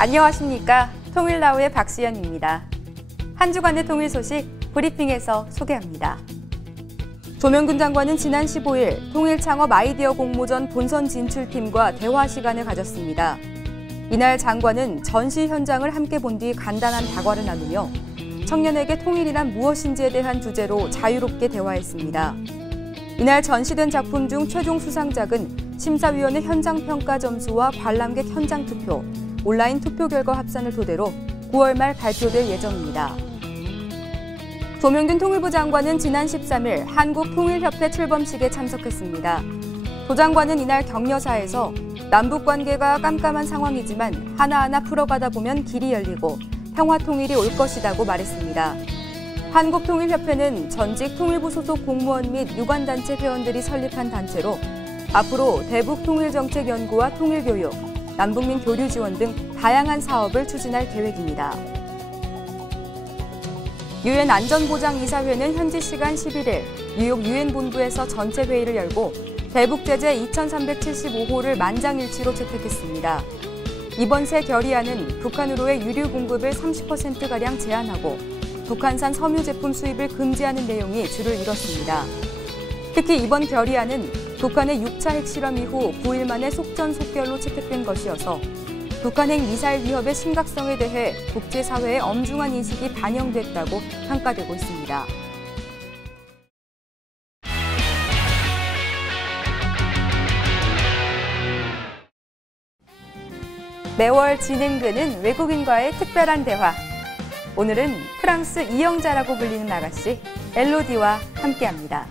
안녕하십니까. 통일나우의 박수연입니다. 한 주간의 통일 소식 브리핑에서 소개합니다. 조명근 장관은 지난 15일 통일창업 아이디어 공모전 본선 진출팀과 대화 시간을 가졌습니다. 이날 장관은 전시 현장을 함께 본 뒤 간단한 다과를 나누며 청년에게 통일이란 무엇인지에 대한 주제로 자유롭게 대화했습니다. 이날 전시된 작품 중 최종 수상작은 심사위원회 현장 평가 점수와 관람객 현장 투표, 온라인 투표 결과 합산을 토대로 9월 말 발표될 예정입니다. 조명균 통일부 장관은 지난 13일 한국통일협회 출범식에 참석했습니다. 조 장관은 이날 격려사에서 남북 관계가 깜깜한 상황이지만 하나하나 풀어가다 보면 길이 열리고 평화 통일이 올 것이라고 말했습니다. 한국통일협회는 전직 통일부 소속 공무원 및 유관단체 회원들이 설립한 단체로 앞으로 대북통일정책연구와 통일교육, 남북민 교류 지원 등 다양한 사업을 추진할 계획입니다. 유엔 안전보장이사회는 현지 시간 11일 뉴욕 유엔 본부에서 전체 회의를 열고 대북 제재 2375호를 만장일치로 채택했습니다. 이번 새 결의안은 북한으로의 유류 공급을 30%가량 제한하고 북한산 섬유 제품 수입을 금지하는 내용이 주를 이뤘습니다. 특히 이번 결의안은 북한의 6차 핵실험 이후 9일 만에 속전속결로 채택된 것이어서 북한행 미사일 위협의 심각성에 대해 국제사회의 엄중한 인식이 반영됐다고 평가되고 있습니다. 매월 진행되는 외국인과의 특별한 대화. 오늘은 프랑스 이영자라고 불리는 아가씨 엘로디와 함께합니다.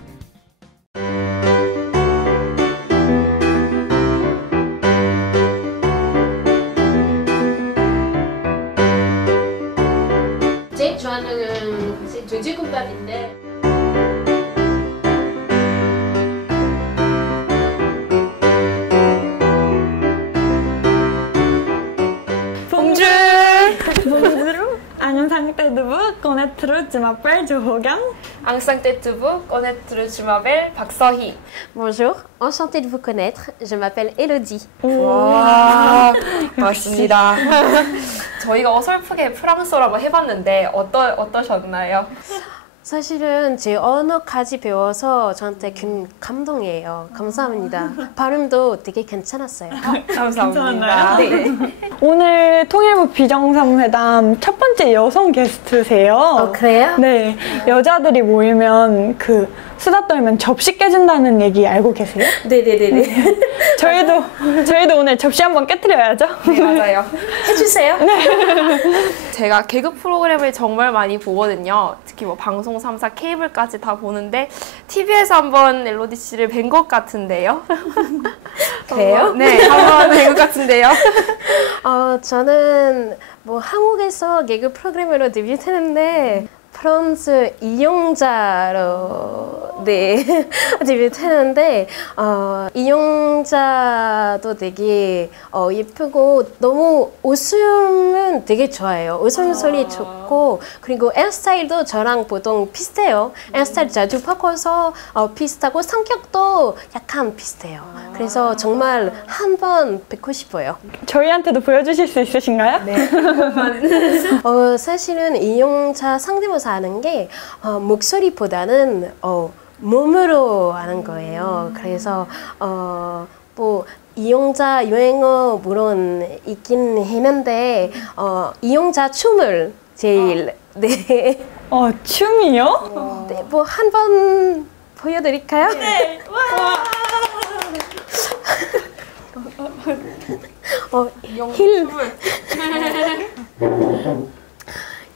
제일 좋아하는 것이 돼지국밥인데 Un santé de vous, connaître, je m'appelle Johogan. Un santé de vous, connaître, je m'appelle 박서희. Bonjour, enchantée de vous connaître. Je m'appelle Elodie. 와, 맞습니다. 저희가 어설프게 프랑스어라고 해봤는데 어떠셨나요? 사실은 제 언어까지 배워서 저한테 감동이에요. 감사합니다. 발음도 되게 괜찮았어요. 감사합니다. 네. 오늘 통일부 비정상회담 첫 번째 여성 게스트세요. 그래요? 네. 여자들이 모이면 수다 떨면 접시 깨진다는 얘기 알고 계세요? 네네네네. 저희도 오늘 접시 한번 깨트려야죠. 네, 맞아요. 해주세요. 제가 개그 프로그램을 정말 많이 보거든요. 특히 뭐 방송 3사 케이블까지 다 보는데 TV에서 한번 엘로디 씨를 뵌 것 같은데요. 그래요? 네, 한번 뵌 것 같은데요. 저는 뭐 한국에서 개그 프로그램으로 데뷔했는데 프랑스 이용자로 데뷔했는데 이용자도 되게 예쁘고 너무 웃음은 되게 좋아요. 웃음소리 좋고 그리고 헤어스타일도 저랑 보통 비슷해요. 헤어스타일 자주 바꿔서 비슷하고 성격도 약간 비슷해요. 그래서 정말 한번 뵙고 싶어요. 저희한테도 보여주실 수 있으신가요? 네. 사실은 이용자 상대모사 하는 게 목소리보다는 몸으로 하는 거예요. 그래서 뭐 이용자 유행어 물론 있긴 했는데 이용자 춤을 제일 네. 춤이요? 네, 뭐 한 번 보여드릴까요? 네.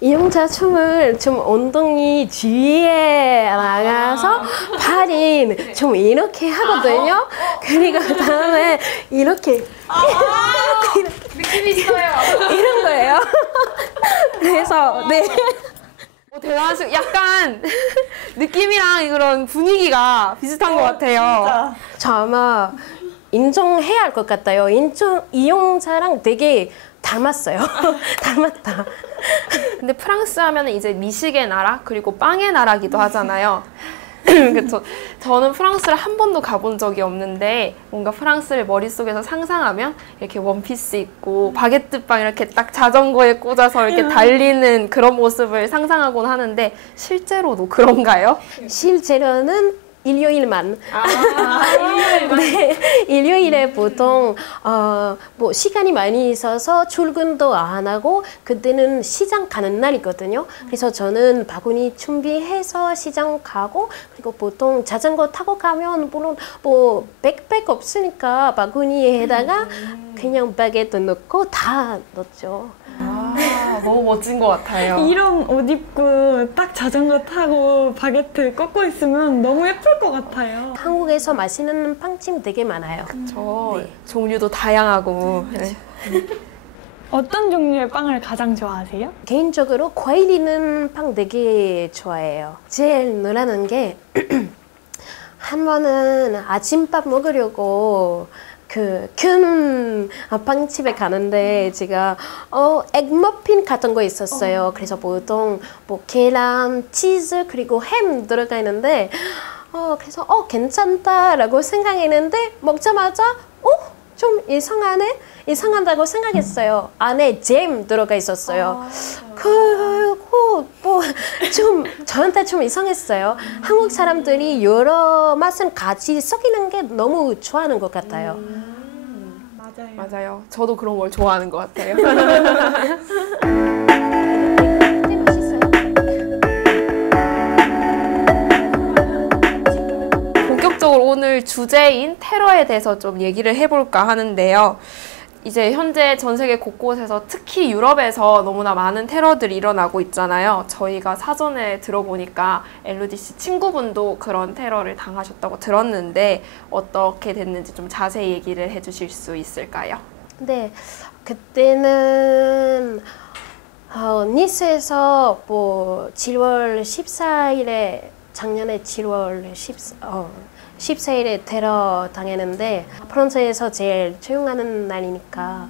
이용자 춤을 좀 엉덩이 뒤에 나가서 팔이 좀 이렇게 하거든요. 그리고 그다음에 이렇게 느낌이 있어요. 이런 거예요. 그래서 네. 대단하시고 약간 느낌이랑 그런 분위기가 비슷한 것 같아요. 저 아마 인정해야 할 것 같아요. 이용자랑 되게 닮았어요. 닮았다. 근데 프랑스 하면 이제 미식의 나라 그리고 빵의 나라기도 하잖아요. 그쵸. 저는 프랑스를 한 번도 가본 적이 없는데 뭔가 프랑스를 머릿속에서 상상하면 이렇게 원피스 입고 바게트빵 이렇게 딱 자전거에 꽂아서 이렇게 달리는 그런 모습을 상상하곤 하는데 실제로도 그런가요? 실제로는 일요일만. 네, 일요일에 보통 뭐 시간이 많이 있어서 출근도 안 하고 그때는 시장 가는 날이거든요. 그래서 저는 바구니 준비해서 시장 가고 그리고 보통 자전거 타고 가면 물론 뭐 백팩 없으니까 바구니에다가 그냥 바게트 넣고 다 넣죠. 너무 멋진 것 같아요. 이런 옷 입고 딱 자전거 타고 바게트 꺾고 있으면 너무 예쁠 것 같아요. 한국에서 맛있는 빵집 되게 많아요. 저 네. 종류도 다양하고. 네. 어떤 종류의 빵을 가장 좋아하세요? 개인적으로 과일 있는 빵 되게 좋아해요. 제일 놀라는 게 한 번은 아침밥 먹으려고 큰 빵집에 가는데 제가 에그머핀 같은 거 있었어요. 그래서 보통 뭐 계란, 치즈 그리고 햄 들어가 있는데 그래서 괜찮다라고 생각했는데 먹자마자 좀 이상하다고 생각했어요. 안에 잼 들어가 있었어요. 그리고 뭐 좀 저한테 좀 이상했어요. 한국 사람들이 여러 맛은 같이 섞이는 게 너무 좋아하는 것 같아요. 맞아요. 맞아요. 저도 그런 걸 좋아하는 것 같아요. 본격적으로 오늘 주제인 테러에 대해서 좀 얘기를 해볼까 하는데요. 이제 현재 전 세계 곳곳에서 특히 유럽에서 너무나 많은 테러들이 일어나고 있잖아요. 저희가 사전에 들어보니까 엘로디 씨 친구분도 그런 테러를 당하셨다고 들었는데 어떻게 됐는지 좀 자세히 얘기를 해주실 수 있을까요? 네, 그때는 니스에서 뭐 7월 14일에 작년에 7월 14일에 테러 당했는데 프랑스에서 제일 조용하는 날이니까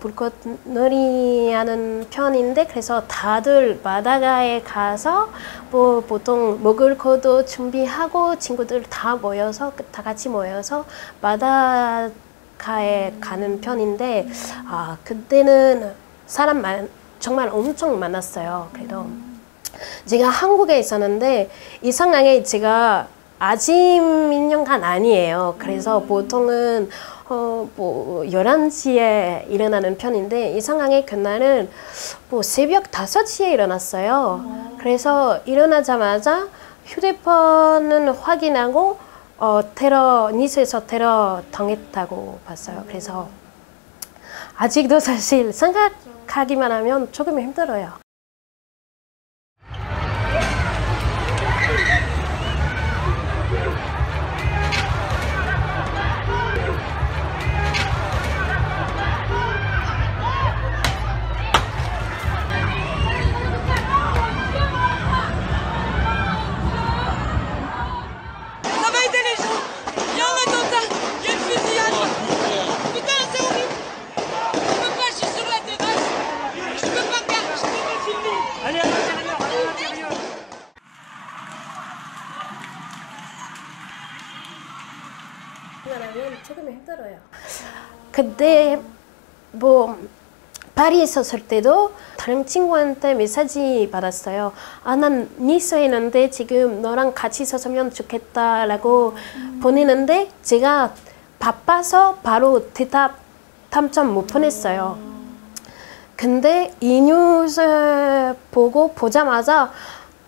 불꽃놀이 하는 편인데 그래서 다들 바닷가에 가서 뭐 보통 먹을 것도 준비하고 친구들 다 같이 모여서 바닷가에 가는 편인데 그때는 사람 정말 엄청 많았어요. 그래도 제가 한국에 있었는데 이상하게 제가 아침 인형관 아니에요. 그래서 보통은 뭐 11시에 일어나는 편인데 이상하게 그날은 뭐 새벽 5시에 일어났어요. 그래서 일어나자마자 휴대폰은 확인하고 니스에서 테러 당했다고 봤어요. 그래서 아직도 사실 생각하기만 하면 조금 힘들어요. 조금 힘들어요. 그때 뭐 파리에 있었을 때도 다른 친구한테 메시지 받았어요. 난 니스에 있는데 지금 너랑 같이 있었으면 좋겠다라고 보내는데 제가 바빠서 바로 대답 답장 못 보냈어요. 근데 이 뉴스 보자마자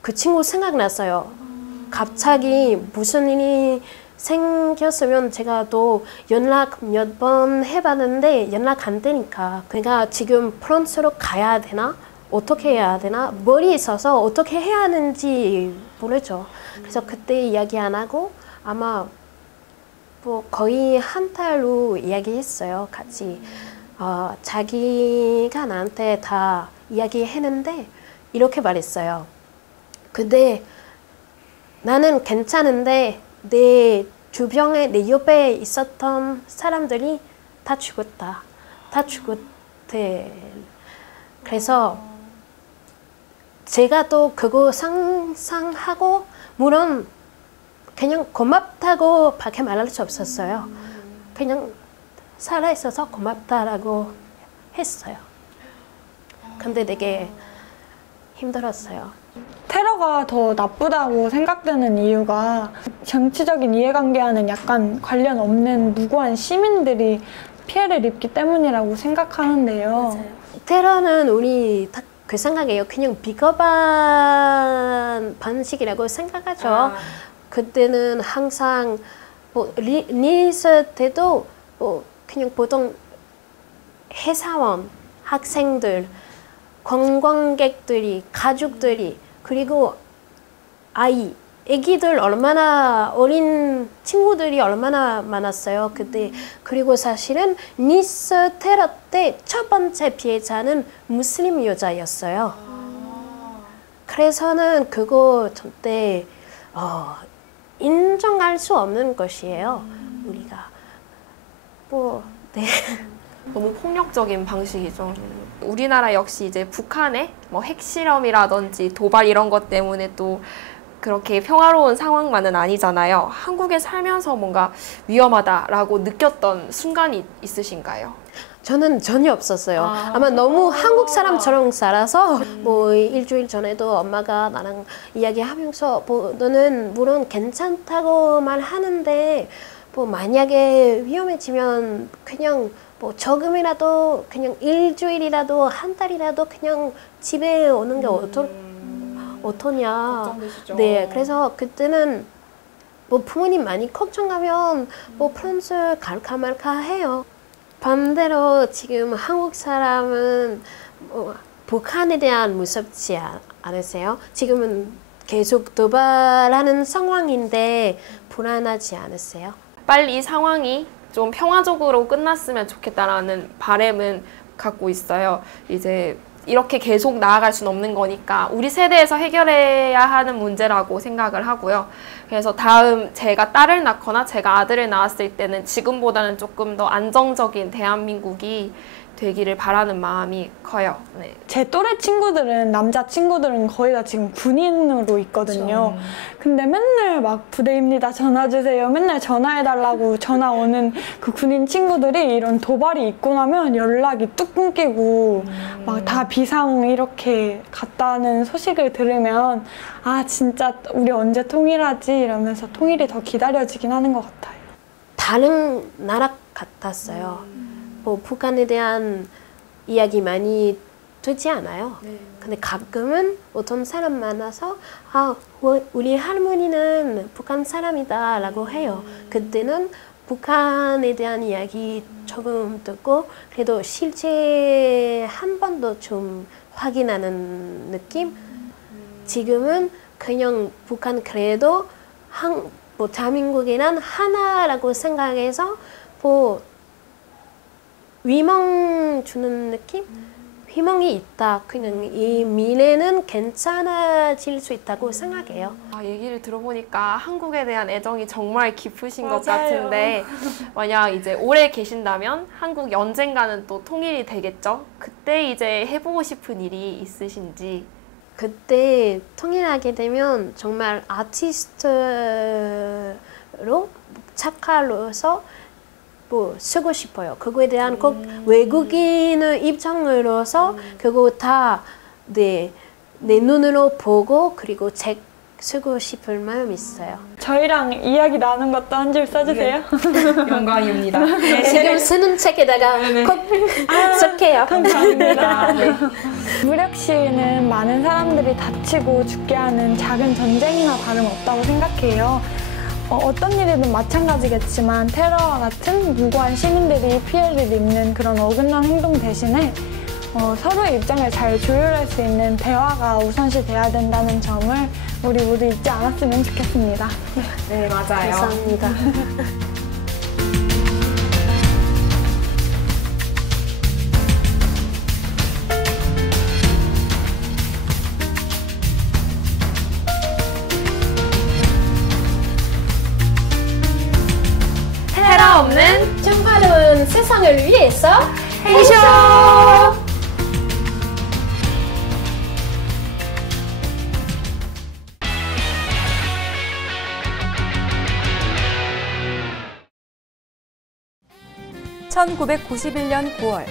그 친구 생각났어요. 갑자기 무슨 일이 생겼으면 제가 또 연락 몇 번 해봤는데 연락 안 되니까 그러니까 지금 프랑스로 가야 되나? 어떻게 해야 되나? 머리에 있어서 어떻게 해야 하는지 모르죠. 그래서 그때 이야기 안 하고 아마 뭐 거의 한 달로 이야기했어요. 같이 자기가 나한테 다 이야기했는데 이렇게 말했어요. 근데 나는 괜찮은데 내 주변에 내 옆에 있었던 사람들이 다 죽었다. 다 죽었대. 그래서 제가 또 그거 상상하고 물론 그냥 고맙다고 밖에 말할 수 없었어요. 그냥 살아있어서 고맙다라고 했어요. 근데 되게 힘들었어요. 테러가 더 나쁘다고 생각되는 이유가 정치적인 이해관계와는 약간 관련 없는 무고한 시민들이 피해를 입기 때문이라고 생각하는데요. 테러는 우리 다 그 생각이에요. 그냥 비겁한 방식이라고 생각하죠. 그때는 항상 뭐 니스 때도 뭐 그냥 보통 회사원, 학생들, 관광객들이, 가족들이 그리고 애기들 얼마나 어린 친구들이 얼마나 많았어요 그때. 그리고 사실은 니스 테러 때 첫 번째 피해자는 무슬림 여자였어요. 그래서는 그거 절대 인정할 수 없는 것이에요. 우리가 네. 너무 폭력적인 방식이죠. 우리나라 역시 이제 북한의 뭐 핵실험이라든지 도발 이런 것 때문에 또 그렇게 평화로운 상황만은 아니잖아요. 한국에 살면서 뭔가 위험하다라고 느꼈던 순간이 있으신가요? 저는 전혀 없었어요. 아마 너무 한국 사람처럼 살아서 뭐 일주일 전에도 엄마가 나랑 이야기하면서 뭐 너는 물론 괜찮다고 말하는데 뭐 만약에 위험해지면 그냥 뭐 조금이라도 그냥 일주일이라도 한 달이라도 그냥 집에 오는 게 어떠냐. 네, 그래서 그때는 뭐 부모님 많이 걱정하면 뭐 프랑스 갈까 말까 해요. 반대로 지금 한국 사람은 뭐 북한에 대한 무섭지 않으세요? 지금은 계속 도발하는 상황인데 불안하지 않으세요? 빨리 이 상황이 좀 평화적으로 끝났으면 좋겠다라는 바람은 갖고 있어요. 이제 이렇게 계속 나아갈 수는 없는 거니까 우리 세대에서 해결해야 하는 문제라고 생각을 하고요. 그래서 다음 제가 딸을 낳거나 제가 아들을 낳았을 때는 지금보다는 조금 더 안정적인 대한민국이 되기를 바라는 마음이 커요. 네. 제 또래 친구들은, 남자 친구들은 거의 다 지금 군인으로 있거든요. 근데 맨날 막 부대입니다, 전화 주세요, 맨날 전화해달라고 전화 오는 그 군인 친구들이 이런 도발이 있고 나면 연락이 뚝 끊기고 막 다 비상 이렇게 갔다는 소식을 들으면 아 진짜 우리 언제 통일하지 이러면서 통일이 더 기다려지긴 하는 것 같아요. 다른 나라 같았어요. 뭐 북한에 대한 이야기 많이 듣지 않아요. 근데 가끔은 어떤 사람 만나서 우리 할머니는 북한 사람이다 라고 해요. 그때는 북한에 대한 이야기 조금 듣고 그래도 실제 한 번도 좀 확인하는 느낌? 지금은 그냥 북한 그래도 뭐 대한민국이란 하나라고 생각해서 뭐 위망 주는 느낌? 희망이 있다. 그냥 이 미래는 괜찮아질 수 있다고 생각해요. 얘기를 들어보니까 한국에 대한 애정이 정말 깊으신 맞아요. 것 같은데 만약 이제 오래 계신다면 한국이 언젠가는 또 통일이 되겠죠? 그때 이제 해보고 싶은 일이 있으신지. 그때 통일하게 되면 정말 아티스트로 작가로서 뭐 쓰고 싶어요. 그거에 대한 꼭 외국인의 입장으로서 그거 다 내 눈으로 보고 그리고 책 쓰고 싶을 마음이 있어요. 저희랑 이야기 나눈 것도 한 줄 써주세요. 영광입니다. 지금 쓰는 책에다가 꼭 쓸게요. 감사합니다. 무력 시위는 많은 사람들이 다치고 죽게 하는 작은 전쟁이나 다름없다고 생각해요. 어떤 일이든 마찬가지겠지만 테러와 같은 무고한 시민들이 피해를 입는 그런 어긋난 행동 대신에 서로의 입장을 잘 조율할 수 있는 대화가 우선시 돼야 된다는 점을 우리 모두 잊지 않았으면 좋겠습니다. 네, 맞아요. 감사합니다. 테러 없는 평화로운 세상을 위해서 행쇼! 1991년 9월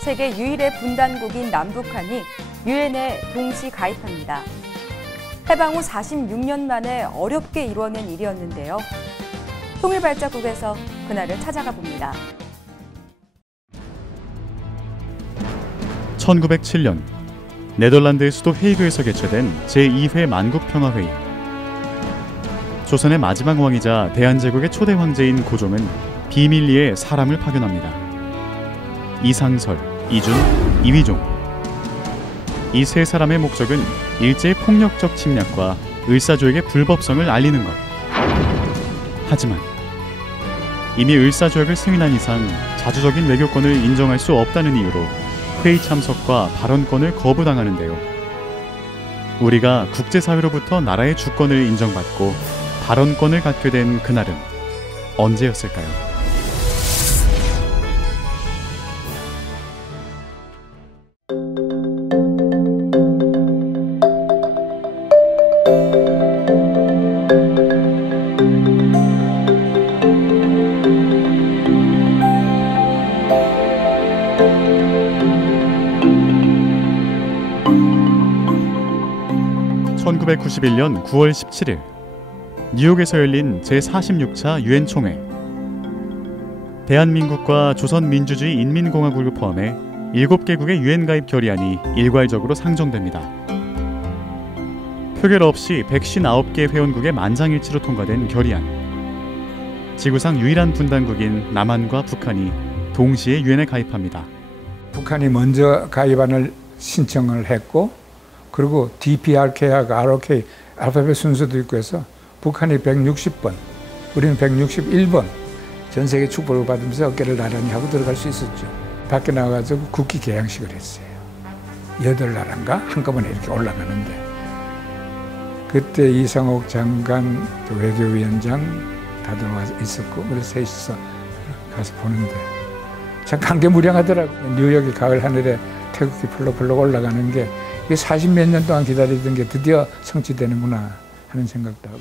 세계 유일의 분단국인 남북한이 유엔에 동시 가입합니다. 해방 후 46년 만에 어렵게 이루어낸 일이었는데요. 통일발자국에서 그날을 찾아가 봅니다. 1907년 네덜란드 수도 헤이그에서 개최된 제2회 만국평화회의. 조선의 마지막 왕이자 대한제국의 초대 황제인 고종은 비밀리에 사람을 파견합니다. 이상설, 이준, 이휘종. 이 세 사람의 목적은 일제의 폭력적 침략과 을사조약의 불법성을 알리는 것. 하지만 이미 을사조약을 승인한 이상 자주적인 외교권을 인정할 수 없다는 이유로 회의 참석과 발언권을 거부당하는데요. 우리가 국제사회로부터 나라의 주권을 인정받고 발언권을 갖게 된 그날은 언제였을까요? (1991년 9월 17일) 뉴욕에서 열린 제46차 유엔 총회. 대한민국과 조선민주주의 인민공화국을 포함해 7개국의 유엔 가입 결의안이 일괄적으로 상정됩니다. 표결 없이 159개 회원국의 만장일치로 통과된 결의안. 지구상 유일한 분단국인 남한과 북한이 동시에 유엔에 가입합니다. 북한이 먼저 가입안을 신청을 했고, 그리고 DPRK하고 ROK 알파벳 순서도 있고 해서 북한이 160번, 우리는 161번 전 세계 축복을 받으면서 어깨를 나란히 하고 들어갈 수 있었죠. 밖에 나가가지고 국기 개양식을 했어요. 8나라인가 한꺼번에 이렇게 올라가는데, 그때 이상옥 장관, 외교위원장 다들 와 있었고, 그래서 셋이서 가서 보는데 참 감개무량하더라고요. 뉴욕의 가을 하늘에 태극기 펄럭펄럭 올라가는 게 이게 40몇 년 동안 기다리던 게 드디어 성취되는구나 하는 생각도 하고.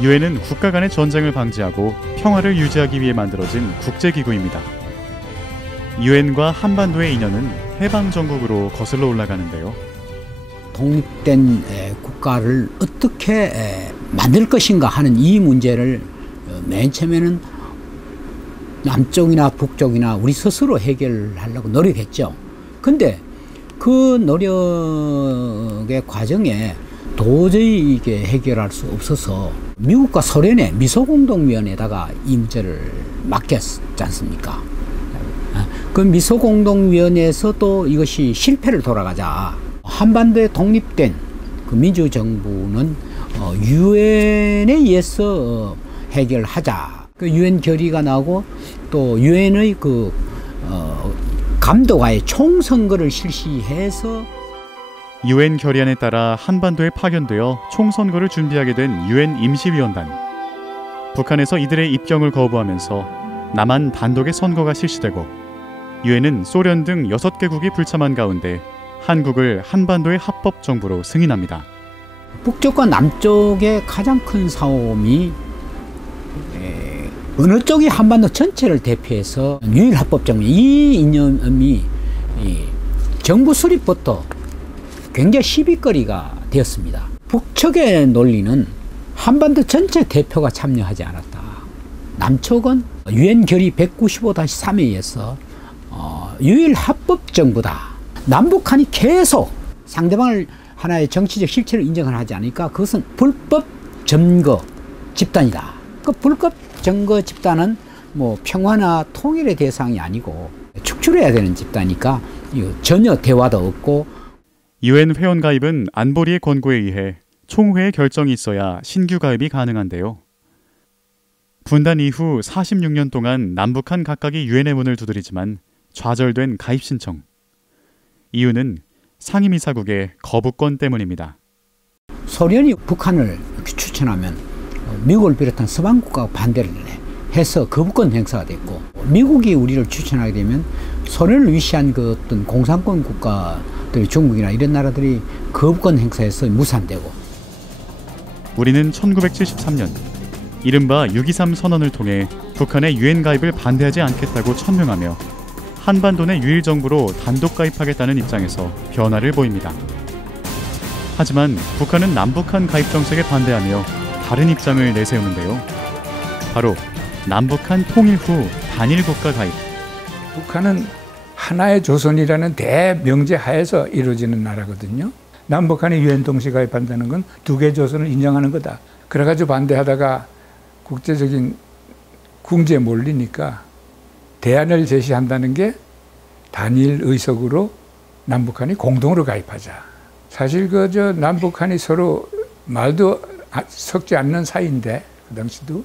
유엔은 국가 간의 전쟁을 방지하고 평화를 유지하기 위해 만들어진 국제기구입니다. 유엔과 한반도의 인연은 해방정국으로 거슬러 올라가는데요. 독립된 국가를 어떻게 만들 것인가 하는 이 문제를 맨 처음에는 남쪽이나 북쪽이나 우리 스스로 해결하려고 노력했죠. 근데 그 노력의 과정에 도저히 이게 해결할 수 없어서 미국과 소련의 미소공동위원회에다가 이 문제를 맡겼지 않습니까? 그 미소공동위원회에서 또 이것이 실패를 돌아가자 한반도에 독립된 그 민주정부는 유엔에 의해서 해결하자. 그 유엔 결의가 나고 또 유엔의 그 감독하에 총선거를 실시해서 유엔 결의안에 따라 한반도에 파견되어 총선거를 준비하게 된 유엔 임시위원단. 북한에서 이들의 입경을 거부하면서 남한 단독의 선거가 실시되고 유엔은 소련 등 6개국이 불참한 가운데 한국을 한반도의 합법정부로 승인합니다. 북쪽과 남쪽의 가장 큰 싸움이 어느 쪽이 한반도 전체를 대표해서 유일합법정부, 이 이념이 정부 수립부터 굉장히 시비거리가 되었습니다. 북측의 논리는 한반도 전체 대표가 참여하지 않았다. 남쪽은 유엔 결의 195-3에 의해서 유일합법정부다. 남북한이 계속 상대방을 하나의 정치적 실체로 인정을 하지 않으니까 그것은 불법 점거 집단이다. 그 불법 점거 집단은 뭐 평화나 통일의 대상이 아니고 축출해야 되는 집단이니까 전혀 대화도 없고. 유엔 회원 가입은 안보리의 권고에 의해 총회의 결정이 있어야 신규 가입이 가능한데요. 분단 이후 46년 동안 남북한 각각이 유엔의 문을 두드리지만 좌절된 가입 신청. 이유는 상임이사국의 거부권 때문입니다. 소련이 북한을 추천하면 미국을 비롯한 서방 국가가 반대를 해서 거부권 행사가 됐고, 미국이 우리를 추천하게 되면 소련을 위시한 그 어떤 공산권 국가들이 중국이나 이런 나라들이 거부권 행사해서 무산되고. 우리는 1973년 이른바 6.23 선언을 통해 북한의 유엔 가입을 반대하지 않겠다고 천명하며 한반도 내 유일 정부로 단독 가입하겠다는 입장에서 변화를 보입니다. 하지만 북한은 남북한 가입 정책에 반대하며 다른 입장을 내세우는데요. 바로 남북한 통일 후 단일 국가 가입. 북한은 하나의 조선이라는 대명제 하에서 이루어지는 나라거든요. 남북한이 유엔 동시 가입한다는 건 두 개 조선을 인정하는 거다. 그래가지고 반대하다가 국제적인 궁지에 몰리니까 대안을 제시한다는 게 단일 의석으로 남북한이 공동으로 가입하자. 사실 남북한이 서로 말도 섞지 않는 사이인데 그 당시도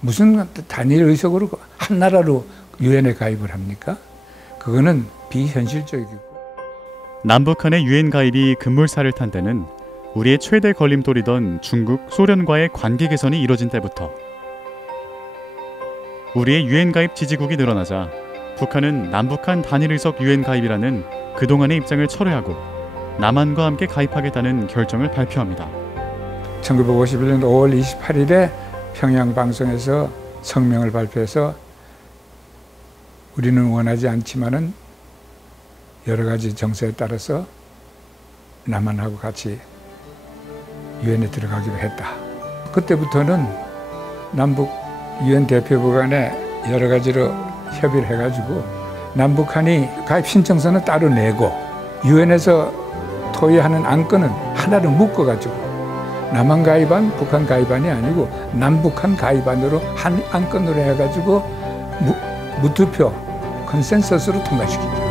무슨 단일 의석으로 한 나라로 유엔에 가입을 합니까? 그거는 비현실적이고. 남북한의 유엔 가입이 급물살을 탄 데는 우리의 최대 걸림돌이던 중국, 소련과의 관계 개선이 이뤄진 때부터 우리의 유엔 가입 지지국이 늘어나자 북한은 남북한 단일 의석 유엔 가입이라는 그동안의 입장을 철회하고 남한과 함께 가입하겠다는 결정을 발표합니다. 1951년 5월 28일에 평양 방송에서 성명을 발표해서 우리는 원하지 않지만은 여러 가지 정세에 따라서 남한하고 같이 유엔에 들어가기로 했다. 그때부터는 남북 유엔 대표부 간에 여러 가지로 협의를 해가지고 남북한이 가입 신청서는 따로 내고 유엔에서 토의하는 안건은 하나로 묶어가지고 남한 가입안, 북한 가입안이 아니고 남북한 가입안으로 한 안건으로 해가지고 무투표 컨센서스로 통과시키자.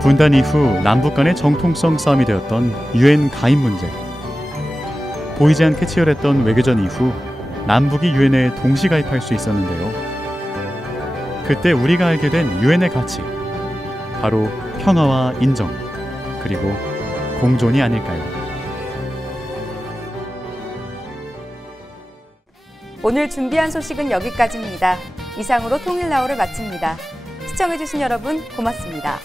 분단 이후 남북 간의 정통성 싸움이 되었던 유엔 가입 문제. 보이지 않게 치열했던 외교전 이후 남북이 유엔에 동시 가입할 수 있었는데요. 그때 우리가 알게 된 유엔의 가치, 바로 평화와 인정, 그리고 공존이 아닐까요? 오늘 준비한 소식은 여기까지입니다. 이상으로 통일나우를 마칩니다. 시청해주신 여러분 고맙습니다.